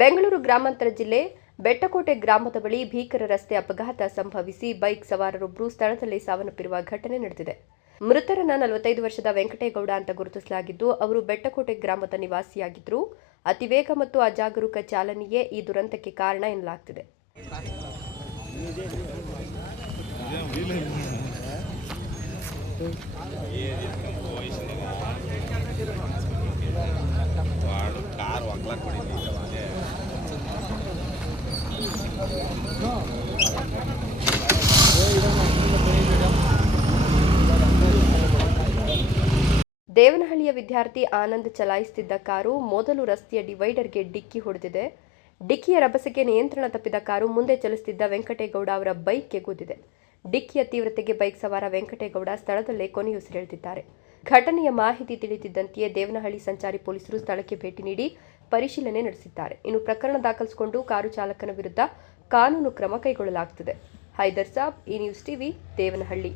ಬೆಂಗಳೂರು ಗ್ರಾಮಾಂತರ ಜಿಲ್ಲೆ ಬೆಟ್ಟಕೋಟೆ ಗ್ರಾಮದ ಬಳಿ ಭೀಕರ ರಸ್ತೆ ಅಪಘಾತ ಸಂಭವಿಸಿ ಬೈಕ್ ಸವಾರರೊಬ್ಬರು ಸ್ಥಳದಲ್ಲಿ ಸಾವನ್ನಪ್ಪಿರುವ ಘಟನೆ ನಡೆದಿದೆ. ಮೃತರನ್ನ 45 ವರ್ಷದ ವೆಂಕಟೇಗೌಡ ಅಂತ ಗುರುತಿಸಲಾಗಿದ್ದು, ಅವರು ಬೆಟ್ಟಕೋಟೆ ಗ್ರಾಮದ ನಿವಾಸಿಯಾಗಿದ್ದರು. ಅತಿವೇಗ ಮತ್ತು ಅಜಾಗರೂಕ ಚಾಲನೆಯೇ ಈ ದುರಂತಕ್ಕೆ ಕಾರಣ ಎನ್ನಲಾಗ್ತಿದೆ. ದೇವನಹಳ್ಳಿಯ ವಿದ್ಯಾರ್ಥಿ ಆನಂದ್ ಚಲಾಯಿಸುತ್ತಿದ್ದ ಕಾರು ಮೊದಲು ರಸ್ತೆಯ ಡಿವೈಡರ್ಗೆ ಡಿಕ್ಕಿ ಹೊಡೆದಿದೆ. ಡಿಕ್ಕಿಯ ರಭಸಕ್ಕೆ ನಿಯಂತ್ರಣ ತಪ್ಪಿದ ಕಾರು ಮುಂದೆ ಚಲಿಸುತ್ತಿದ್ದ ವೆಂಕಟೇಗೌಡ ಅವರ ಬೈಕ್ಗೆ ಗುದ್ದಿದೆ. ಡಿಕ್ಕಿಯ ತೀವ್ರತೆಗೆ ಬೈಕ್ ಸವಾರ ವೆಂಕಟೇಗೌಡ ಸ್ಥಳದಲ್ಲೇ ಕೊನೆಯುಸಿರೆಳೆದಿದ್ದಾರೆ. ಘಟನೆಯ ಮಾಹಿತಿ ತಿಳಿದಿದ್ದಂತೆಯೇ ದೇವನಹಳ್ಳಿ ಸಂಚಾರಿ ಪೊಲೀಸರು ಸ್ಥಳಕ್ಕೆ ಭೇಟಿ ನೀಡಿ ಪರಿಶೀಲನೆ ನಡೆಸಿದ್ದಾರೆ. ಇನ್ನು ಪ್ರಕರಣ ದಾಖಲಿಸಿಕೊಂಡು ಕಾರು ಚಾಲಕನ ವಿರುದ್ಧ ಕಾನೂನು ಕ್ರಮ ಕೈಗೊಳ್ಳಲಾಗುತ್ತದೆ. ಹೈದರ್ ಸಾಬ್, ಈ ನ್ಯೂಸ್ ಟಿವಿ, ದೇವನಹಳ್ಳಿ.